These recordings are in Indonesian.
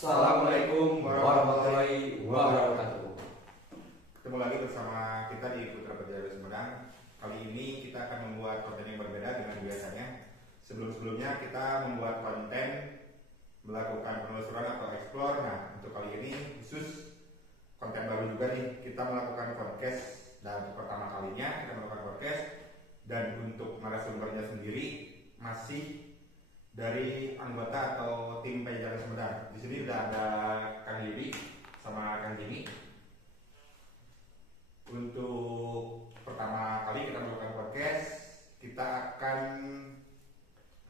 Assalamualaikum warahmatullahi wabarakatuh. Ketemu lagi bersama kita di Putra Pejabat Sumedang. Kali ini kita akan membuat konten yang berbeda dengan biasanya. Sebelum-sebelumnya kita membuat konten melakukan penelusuran atau explore. Nah, untuk kali ini khusus konten baru juga nih. Kita melakukan podcast dan pertama kalinya kita melakukan podcast. Dan untuk narasumbernya sendiri masih dari anggota atau tim Pejabat Sumedang. Di sini udah ada Kang Yudi sama Kang Jimmy. Untuk pertama kali kita melakukan podcast, kita akan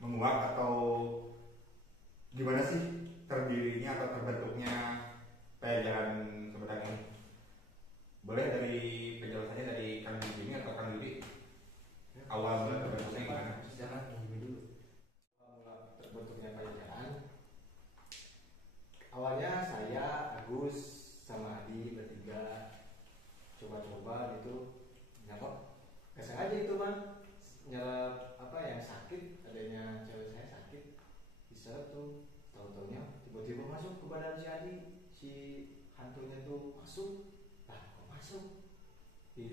menguak atau gimana sih terdirinya atau terbentuknya Pejabat Sumedang ini. Boleh dari penjelasannya dari Kang Jimmy atau Kang Yudi? Awal mulai terbentuknya gimana? Terbentuknya Pajajaran, awalnya saya, Agus, sama Adi bertiga coba-coba gitu, nyampe gak sengaja itu bang, nyerap apa yang sakit, adanya cewek saya sakit, diserap tuh, tahu-taunya tiba-tiba masuk ke badan si Adi, si hantunya tuh masuk, lah kok masuk, di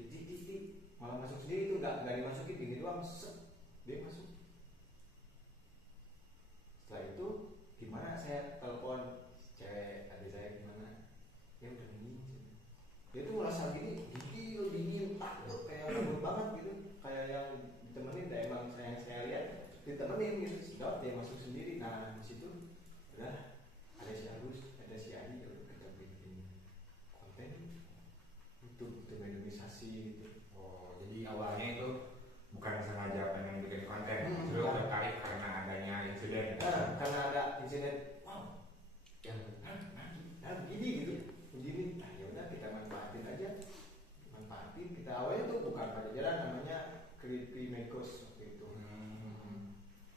malah masuk sendiri tuh, gak dimasukin gini doang, dia masuk. Setelah itu gimana saya telepon cewek adik saya gimana, ya udah dingin, dia tuh merasa gini dingin takut kayak kabur banget gitu, kayak yang ditemenin, dah emang saya lihat ditemenin gitu, sedap dia masuk sendiri. Nah di situ udah ada si Agus, ada si Adi, kita bikin konten untuk memobilisasi gitu. Oh, jadi awalnya itu bukan sengaja pengen bikin konten, justru tertarik karena adanya insiden. Karena ada insiden, wow, yang begini gitu, begini. Nah ya udah kita manfaatin aja, kita awalnya tuh bukan Pajajaran, namanya Creepy Mekos waktu itu.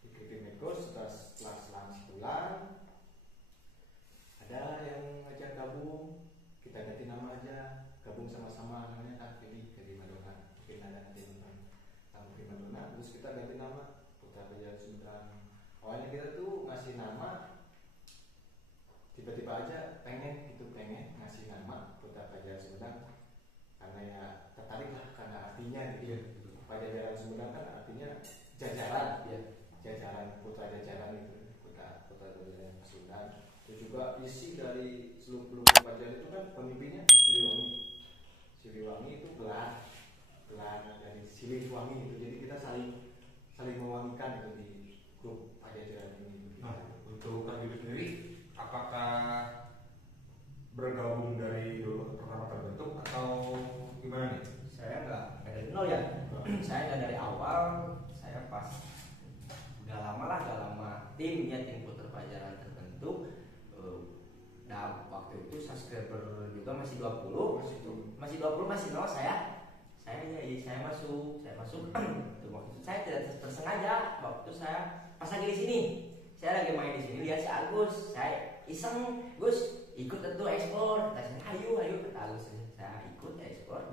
Di Creepy Mekos setelah selang sebulan ada yang ngajak gabung, kita ganti nama aja, gabung sama-sama namanya Creepy Madonna. Mungkin ada nanti nonton Creepy Madonna, terus kita ganti nama Putra Pejabat Sumedang. Awalnya kita tuh ngasih nama, tiba-tiba aja pengen ngasih nama Putra Pejabat Sumedang karena ya tertarik lah, karena artinya gitu. Pejabat Sumedang kan artinya jajaran, ya, jajaran putra jajaran itu, putra jajaran Sumedang. Itu juga isi dari seluruh Pajajaran itu kan pemimpinnya Siliwangi itu gelar dari Siliwangi itu, jadi kita saling mewangikan itu di grup Pajajaran ini. Nah, untuk Kang Yudi sendiri, apakah bergabung dari dulu pertama terbentuk atau gimana nih? Saya nggak dari nol ya. Saya nggak dari awal. Saya pas udah lama tim Putra Pajajaran terbentuk. Nah waktu itu subscriber juga masih 20, masih nol saya masuk. Waktu itu saya tidak tersengaja. Waktu saya pas lagi di sini, saya lagi main di sini, lihat si Agus, saya iseng, Gus ikut tentu ekspor, kata saya ayo kata Agus, saya ikut ekspor.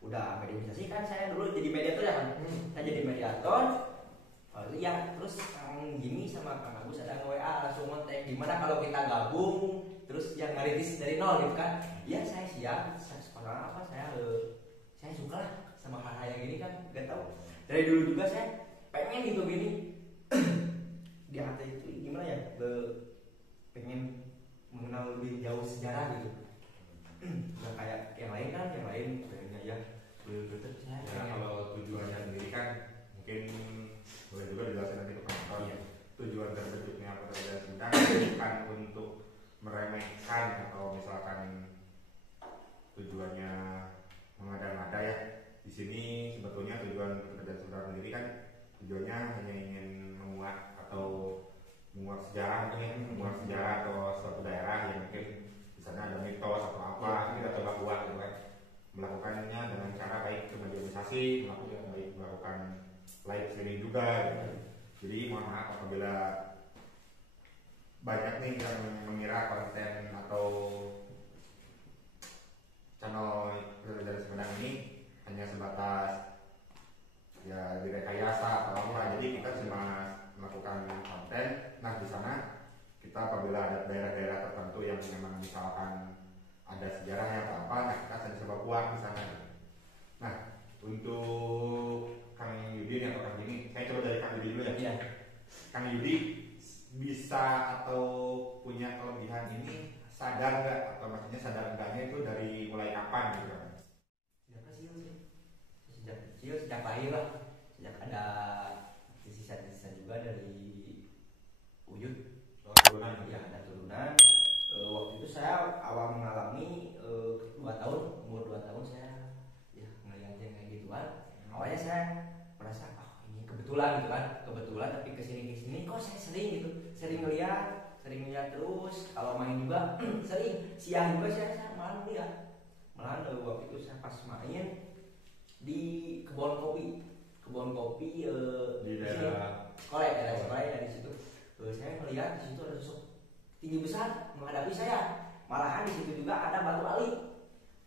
Udah mediasi kan, saya dulu jadi mediator ya kan, saya jadi mediator. Lalu ya terus Kang Jimmy sama Kang Agus ada nge-WA langsung kontak, gimana kalau kita gabung terus yang ngaritis dari nol gitu kan. Iya saya siap, sekarang apa saya suka lah sama hal-hal yang gini kan, gak tahu dari dulu juga saya pengen gitu gini. Di hati itu gimana ya, pengen mengenal lebih jauh sejarah gitu. Nggak kayak yang lain pengennya ya betul saya. Ya, kalau tujuannya sendiri kan mungkin boleh juga dijelasin nanti ke penonton. Iya. Tujuan terbentuknya Pejabat Sumedang bukan untuk meremehkan atau misalkan tujuannya mengada-ngada ya. Di sini sebetulnya tujuan Pejabat Sumedang sendiri kan tujuannya hanya ingin menguak sejarah, atau suatu daerah yang mungkin di sana ada mitos atau apa, kita coba buat gitu kan. Melakukannya dengan cara baik medialisasi, melakukan live streaming juga gitu. Jadi mohon maaf apabila banyak nih yang mengira konten atau channel Pejabat Sumedang ini hanya sebatas ya direkayasa atau apa. Jadi kita cuma melakukan konten. Nah di sana kita apabila ada daerah-daerah tertentu yang memang misalkan ada sejarahnya atau apa, nah kita bisa bawa kuat di sana. Nah, untuk Kang Yudi atau Kang Jimmy, saya coba dari Kang Yudi dulu ya. Iya. Kang Yudi bisa atau punya kelebihan ini sadar nggak, atau maksudnya sadar enggaknya itu dari mulai kapan gitu kan? Sejak kecil, sejak lahir lah, sejak ada sisa-sisa juga dari wujud Turunan. ya, ada turunan. Waktu itu saya awal mengalami 2 tahun, umur 2 tahun saya ya ngeliat yang kayak gituan. Awalnya saya merasa ini kebetulan gitu kan, tapi kesini kok saya sering ngeliat terus. Kalau main juga sering, siang juga saya malah ngeliat. Malah waktu itu saya pas main di kebun kopi Di daerah sekolah dari situ. Saya melihat di situ ada sosok tinggi besar menghadapi saya. Malahan di situ juga ada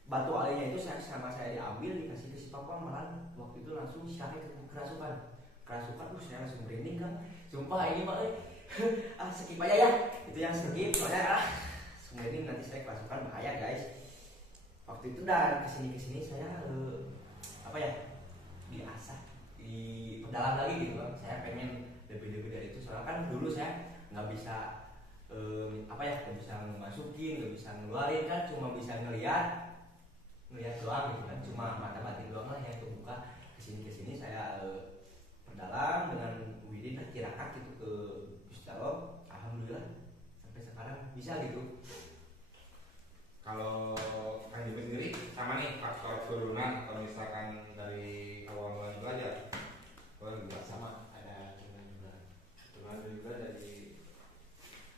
batu alinya itu sama saya diambil, dikasih ke si papa. Malahan waktu itu langsung si kakek kerasukan. Saya langsung merinding kan. Sumpah ini mah skip aja ya. Itu yang skip soalnya merinding, nanti saya kerasukan, bahaya guys. Waktu itu dari kesini saya diasah, diperdalam lagi gitu kan. Saya pengen lebih dari itu, soalnya kan dulu saya nggak bisa nggak bisa masukin, nggak bisa ngeluarin kan, cuma bisa ngelihat doang gitu kan, cuma mata batin doang lah yang terbuka. Kesini saya perdalam dengan Widin tirakat gitu ke Gusti Allah. Alhamdulillah sampai sekarang bisa gitu. Kalau Kang Jimmy sendiri sama nih faktor turunan, kalau misalkan dari awal belajar, juga sama, ada turunan juga dari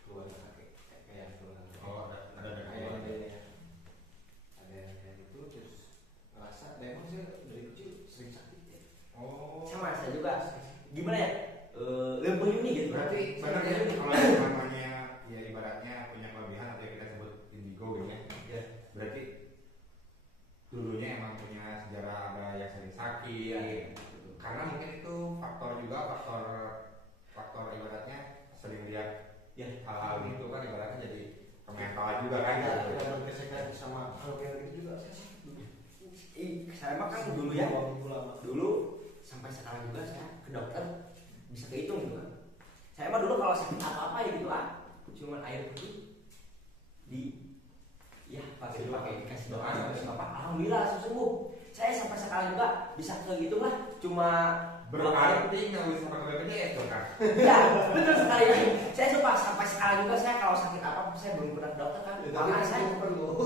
keluarga kakek, kayak keluarga. Oh, ada yang kayak gitu, terus ngerasa memang saya dari kecil sering sakit ya. Oh, Sama saya juga, gimana ya, lempeng ini gitu. berarti benar ya kalau yang namanya ya ibaratnya punya kelebihan atau yang kita sebut indigo gitu ya. Ya. Berarti dulunya emang punya sejarah ada yang sering sakit. Ya. Karena mungkin itu faktor ibaratnya sering lihat Ya. hal-hal gitu kan, ibaratnya jadi kemental juga kan. Ya, gitu. Kalau kesekan sama hal kayak gitu juga saya sakit dulu. Saya mah kan dulu ya, dulu sampai sekarang juga saya ke dokter bisa kehitung gitu kan. Saya mah dulu kalau sakit apa ya gitu cuman air putih pakai dikasih doa sama si bapak, alhamdulillah langsung sembuh. Saya sampai sekarang juga bisa kehitung lah, cuma berarti nggak bisa pakai BPJS tuh kan? ya betul sekali. Saya sumpah sampai sekarang juga saya kalau sakit apa saya belum pernah ke dokter kan. Makanya saya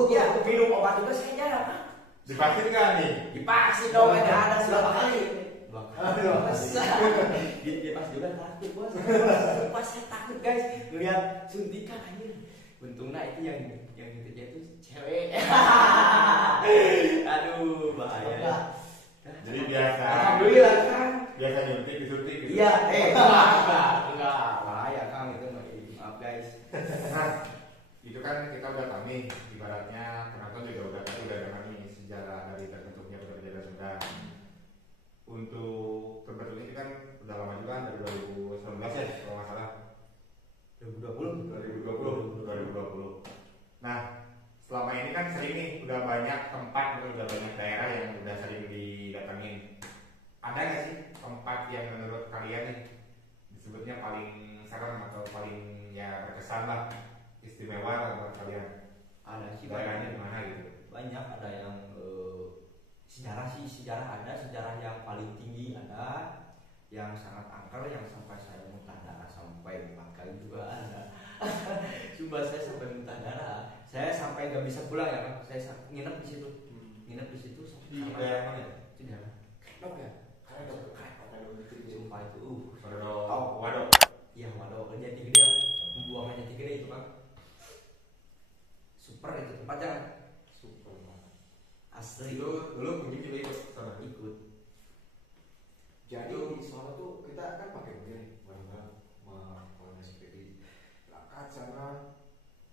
ya minum obat juga saya jarang. Divaksin nggak nih? Dipaksin dong, ada berapa kali? 2 kali. Dipas juga takut bos. Pas saya takut guys, ngeliat suntikan anjir. Untungnya itu yang intinya itu cewek. Aduh bahaya. Jadi biasa. Alhamdulillah kan. Biasa disuntik gitu. Iya, enggak bahaya Kang itu. Maaf guys. Nah, itu kan kita udah tahu nih, ibaratnya penonton juga udah dengar nih sejarah dari terbentuknya Putra Penjara Sunda. Untuk terbentuk ini kan udah lama juga, dari 2019 ya kalau nggak salah. 2020. Nah, selama ini kan sering nih, udah banyak tempat, udah banyak daerah yang udah sering didatengin. Ada nggak sih tempat yang menurut kalian nih disebutnya paling serem atau paling ya berkesan lah, istimewa buat kalian? Ada sih Daerahnya di mana gitu? banyak, ada yang sejarah ada, sejarah yang paling tinggi ada, yang sangat angker, yang sampai saya muntah darah sampai 4 kali juga ada. Sumpah saya sampai muntah darah, saya sampai nggak bisa pulang ya Kang. Saya nginep di situ Di daerah mana ya? Di daerah Kredok ya, sumpah itu Waduh. iya waduh, Jati Gede, pembuangan Jati Gede itu Kang. Super itu tempatnya Super banget. asli. Dulu mungkin juga ikut sama. Ikut. Jadi di sana tuh kita kan pakai mobil nih, bareng-bareng mau sepedi. Berangkat sana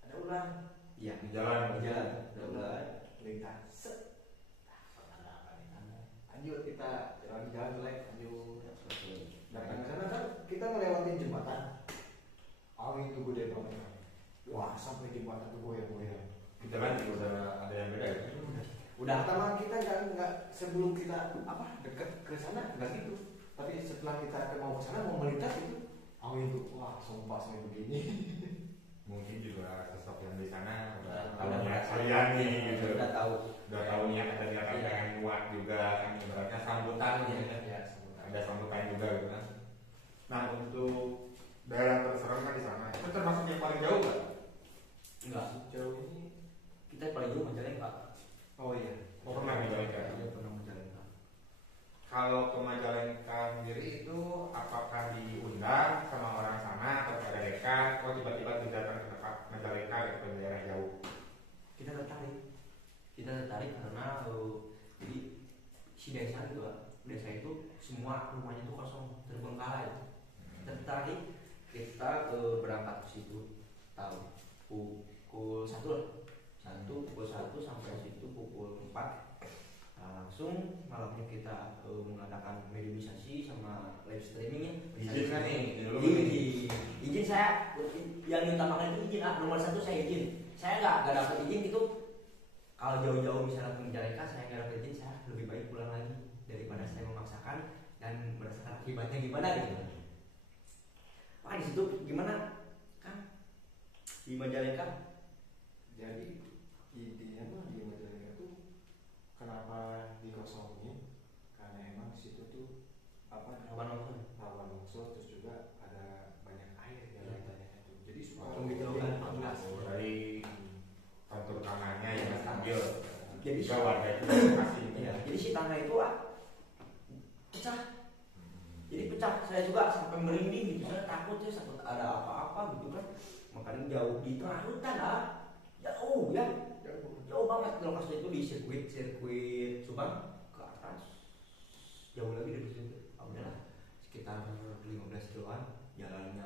ada ular. Iya, Di jalan. ada ular. Lintas. Set. Ada apa nih? Lanjut kita jalan-jalan jelek, lanjut. Datang ke sana kan kita ngelewatin jembatan. Angin itu gede banget kan. sampai dibuat atau goyang-goyang. Kita kan juga udah ada yang beda ya. Udah pertama kita nggak sebelum kita dekat ke sana nggak gitu. Tapi setelah kita mau ke sana mau melintas itu angin tuh wah sumpah sampai begini. Mungkin juga sosok yang di sana udah tahu Udah niat merasa. kalian nih gitu. Udah tahu. Udah tahu niat ada niat Iya. pengen kuat juga kan ibaratnya sambutan ya kan. Ya, Ada sambutan juga gitu kan. Nah untuk daerah terserang kan di sana itu termasuk yang paling jauh nggak? Enggak. sejauh ini Kita paling jauh Majalengka. oh iya. Oh, pernah Majalengka. Iya, pernah Majalengka. Kalau ke Majalengka sendiri itu apakah diundang sama orang sana atau ada dekat? Oh tiba-tiba datang ke tempat Majalengka gitu ke daerah jauh. Kita tertarik karena jadi si desa itu semua rumahnya itu kosong terbengkalai. Kita tertarik, kita berangkat ke situ tahu pukul 1 lah. Pukul 1 sampai situ pukul 4. Nah, langsung malamnya kita mengadakan mediumisasi sama live streaming ya. Izin kan nih? Izin saya yang diutamakan itu izin. Nomor 1 saya izin. Saya nggak dapat izin gitu. Kalau jauh-jauh misalnya ke Majalengka saya nggak dapat izin, saya lebih baik pulang lagi daripada saya memaksakan dan merasakan akibatnya gimana gitu. Pak di situ gimana kan di Majalengka? Jadi intinya mah di Majalengka tuh kenapa dikosongin karena emang di situ tuh Rawan longsor. rawan longsor, terus juga ada banyak air di dalamnya itu. Jadi supaya Gitu kan. Oh, dari kontur tanahnya yang stabil. Jadi Juga warga itu kasih. iya, jadi si tanah itu pecah. Jadi pecah, saya juga sampai merinding gitu, saya takut ada apa-apa gitu kan. Makanya jauh di tengah hutan jauh ya, jauh banget lokasinya itu di sirkuit Subang ke atas, jauh lagi dari situ. Udahlah sekitar 15 kiloan, jalannya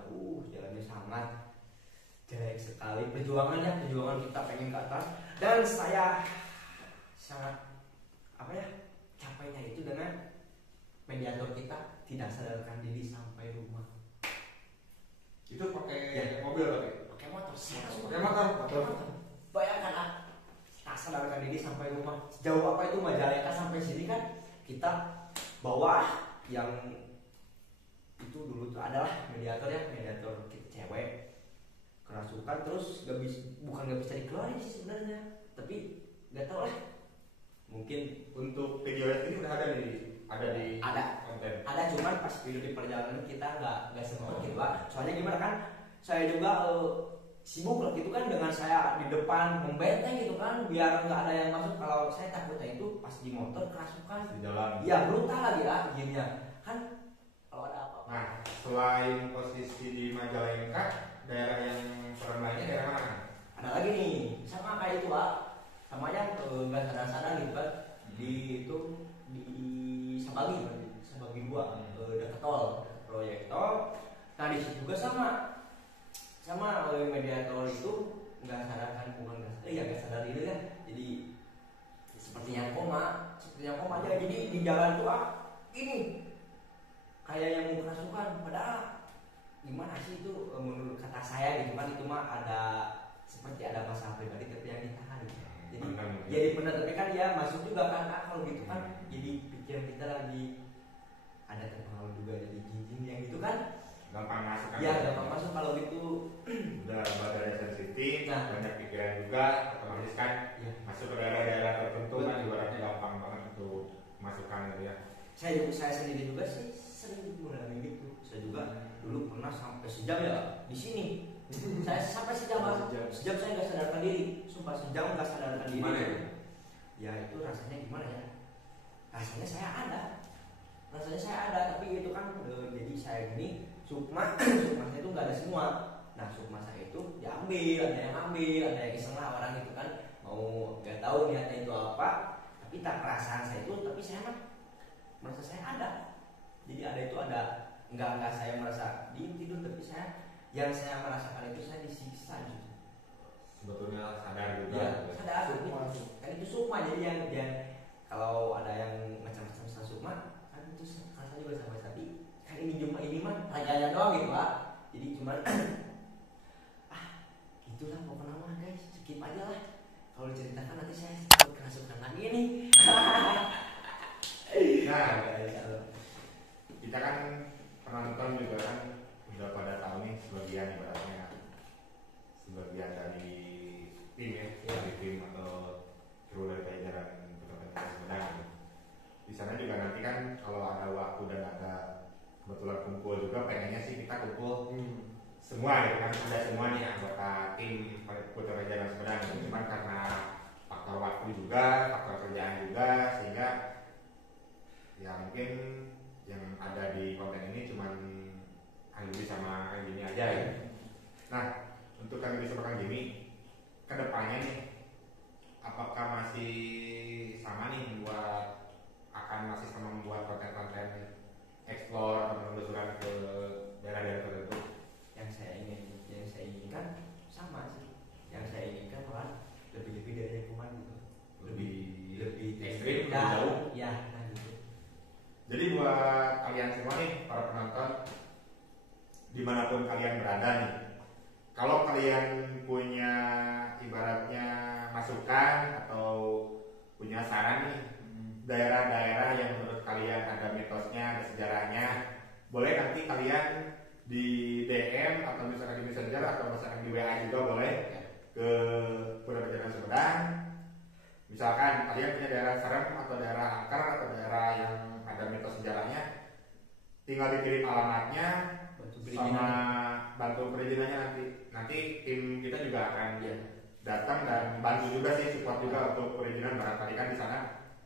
sangat jelek sekali. Perjuangan kita pengen ke atas, dan saya sangat capeknya itu dengan mediator kita tidak sadarkan diri sampai rumah. Itu pakai mobil tapi Pakai motor. pakai motor. Bayangkan tak sadarkan diri sampai rumah. Sejauh apa itu Majalengka sampai sini kan kita bawa yang itu dulu tuh adalah mediator kita cewek kerasukan, terus bukan gak bisa dikeluarin sih sebenarnya, tapi nggak tahu lah, mungkin Untuk video ini udah ada di konten. ada cuman pas di perjalanan kita nggak sempat gitu Pak. Soalnya gimana kan saya juga sibuk lah gitu kan dengan saya di depan membenteng gitu kan biar nggak ada yang masuk. Kalau saya takutnya itu pas di motor kerasukan Di dalam. ya brutal lagi lah gininya kan kalau ada apa. Nah, selain posisi di Majalengka, daerah yang serem lainnya daerah mana? Ada lagi nih sama kayak itu Pak, namanya nggak sadar gitu kan di Sabagi 2 dekat tol proyek tol. Nah di situ juga sama mediator itu nggak sadar diri kan, jadi seperti yang koma aja. Jadi di jalan tuh ini kayak yang mau kerasukan, padahal gimana sih itu menurut kata saya gitu kan, itu mah seperti ada masalah pribadi tapi yang ditahan gitu. Jadi benar, tapi kan dia masuk juga kan kalau gitu kan, jadi pikiran kita lagi ada terpengaruh juga jadi jin yang gitu kan, Gampang masuk kan? ya gampang masuk kalau gitu. Udah badannya sensitif, Nah. banyak pikiran juga, otomatis kan Ya. masuk ke daerah-daerah tertentu kan ibaratnya gampang banget untuk masukkan gitu ya. Saya sendiri juga sih sering mengalami gitu. Saya juga dulu pernah sampai sejam ya di sini. Saya sampai sejam saya nggak sadarkan diri, sumpah sejam nggak sadarkan diri. Gimana ya? Ya itu rasanya gimana ya? Rasanya saya ada, tapi itu kan jadi saya gini sukma saya itu nggak ada semua. Nah sukma saya itu diambil, ada yang ambil, ada yang iseng lah orang gitu kan, mau nggak tahu niatnya itu apa, tapi tak perasaan saya itu, tapi saya mah merasa saya ada. Jadi ada nggak saya merasa diem tidur, tapi yang saya merasakan itu saya disiksa gitu. Sebetulnya sadar juga. Ya, gitu. sadar kan itu sukma. Jadi yang kalau ada yang macam-macam sama sukma kan itu rasa juga sama, tapi kan ini mah rajanya doang gitu Pak. Jadi cuman gitulah pokoknya penonton juga kan udah pada tahu nih sebagian ibaratnya sebagian dari tim ya, dari tim atau kru dari Pajajaran Putra Pajajaran Sumedang gitu. Di sana juga nanti kan kalau ada waktu dan ada kebetulan kumpul juga, pengennya sih kita kumpul semua gitu kan, ada semua nih anggota tim Putra Pajajaran Sumedang gitu. Cuman karena faktor waktu juga, faktor kerjaan juga, sehingga ya mungkin yang ada di konten ini cuman Kang Jimmy sama Kang Jimmy aja ya. Nah, untuk Kang Jimmy sama Kang Jimmy kedepannya nih, apakah masih sama nih masih sama membuat konten-konten explore atau penelusuran ke daerah-daerah tertentu? Yang saya inginkan sama sih. Yang saya inginkan malah lebih dari hukuman gitu. Lebih ekstrim, lebih ya, jauh. Ya, nah gitu. Jadi buat kalian semua nih, para penonton, dimanapun kalian berada nih, kalau kalian punya ibaratnya masukan atau punya saran nih, daerah-daerah yang menurut kalian ada mitosnya, ada sejarahnya, boleh nanti kalian di DM atau misalkan di Messenger atau misalkan di WA juga boleh ke Putra Pajajaran Sumedang. Misalkan kalian punya daerah serem atau daerah angker atau daerah yang ada mitos sejarahnya, tinggal dikirim alamatnya sama bantu perizinannya nanti tim kita juga akan datang dan bantu juga sih, support juga untuk perizinan. Barangkali kan di sana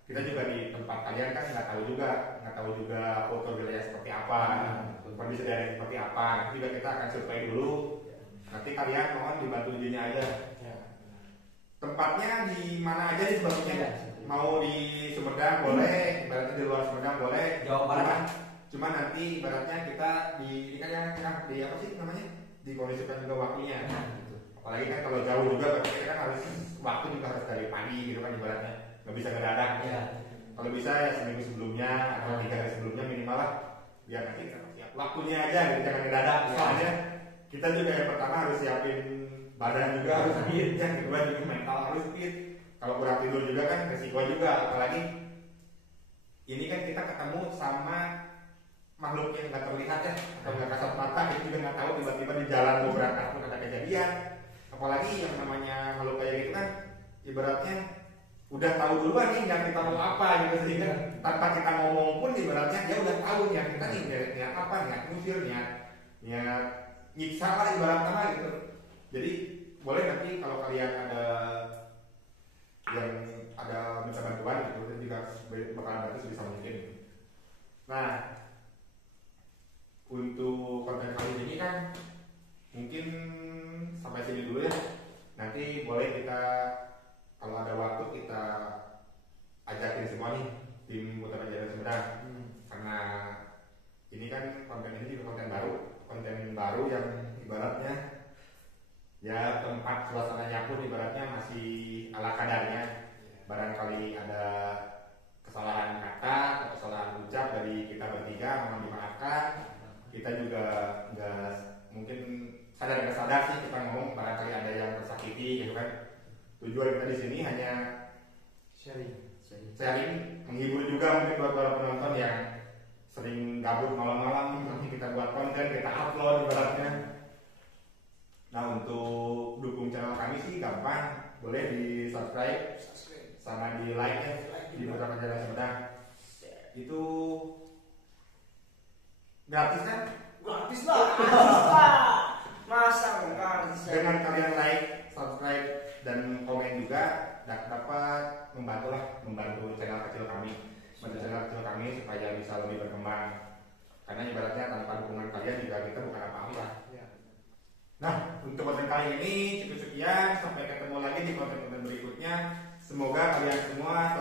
kita juga di tempat kalian kan nggak tahu juga foto wilayah seperti apa, kondisi daerah seperti apa. Nanti juga kita akan survei dulu. Nanti kalian mohon dibantu izinnya aja. Tempatnya di mana aja sih sebetulnya? Mau di Sumedang boleh, ibaratnya di luar Sumedang boleh. Jawa Barat. Cuma nanti ibaratnya kita di ini kan ya, di apa sih namanya? Dikondisikan juga waktunya. Gitu. Apalagi kan kalau jauh juga berarti kita kan harus waktu juga harus dari pagi gitu kan ibaratnya. Nggak bisa ngedadak. Ya. Kalau bisa ya seminggu sebelumnya atau 3 hari sebelumnya minimal lah. Biar nanti kita siap. Waktunya aja gitu, jangan ngedadak. Soalnya kita juga yang pertama harus siapin badan juga harus fit, yang kedua juga mental harus fit. Kalau kurang tidur juga kan resiko juga, apalagi ini kan kita ketemu sama makhluk yang nggak terlihat ya, atau nggak kasat mata, kita juga nggak tahu tiba-tiba di jalan mau berangkat pun ada kejadian. Apalagi yang namanya makhluk kayak gitu kan, ibaratnya udah tahu duluan nih yang kita mau apa gitu, sehingga tanpa kita ngomong pun ibaratnya dia udah tahu nih kita nih niat apa, niat ngusir, niat nyiksa lah ibaratnya lah gitu. Jadi boleh nanti kalau kalian ada yang ada minta bantuan gitu, kita juga bakalan bantu sebisa mungkin. Nah, untuk konten kali ini kan mungkin sampai sini dulu ya. Nanti boleh kita kalau ada waktu kita ajakin semua nih tim Putra Pajajaran Sumedang. Karena ini kan konten ini juga konten baru yang ibaratnya ya tempat suasananya pun ibaratnya masih ala kadarnya. Barangkali ada kesalahan kata atau kesalahan ucap dari kita bertiga, mohon dimaafkan. Kita juga nggak mungkin sadar nggak sadar sih kita ngomong, barangkali ada yang tersakiti gitu kan. Tujuan kita di sini hanya sharing, menghibur juga mungkin buat para penonton yang sering gabut malam-malam. Nanti kita buat konten, kita upload ibaratnya. Nah, untuk dukung channel kami sih gampang, boleh di subscribe sama di like ya di Putra Pajajaran Sumedang. Itu gratis kan? Gratis lah. Masa enggak? Dengan kalian like, subscribe dan komen juga dapat membantu channel kecil kami, supaya bisa lebih berkembang. Karena ibaratnya tanpa dukungan kalian juga kita bukan apa-apa. Nah, untuk konten kali ini cukup sekian. Sampai ketemu lagi di konten-konten berikutnya. Semoga kalian semua